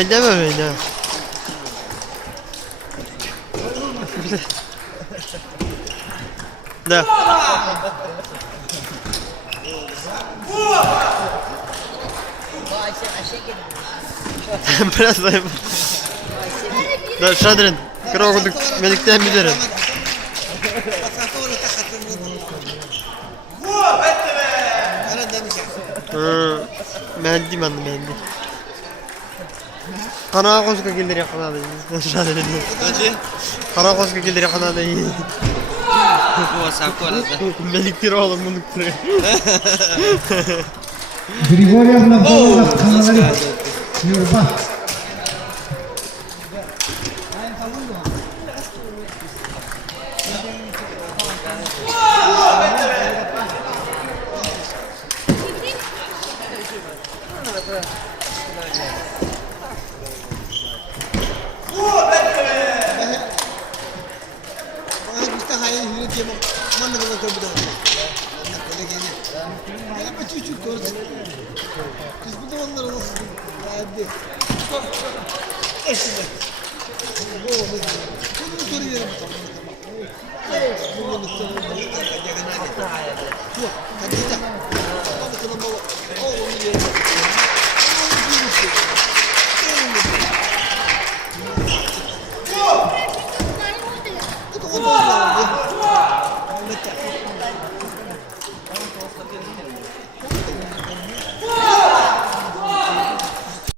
Ben de böyle. Da. Biraz da. Da şadırın. Kırıklık melikten bilirim. Mendi ben mendi. Kana koşka gelir yakına değil. Şadırın. Kana koşka gelir yakına değil. Bu sakko arada. Meliktir oğlum meliktir. Grigoriyev'le Boğaz'a kanaları Yorba. Çok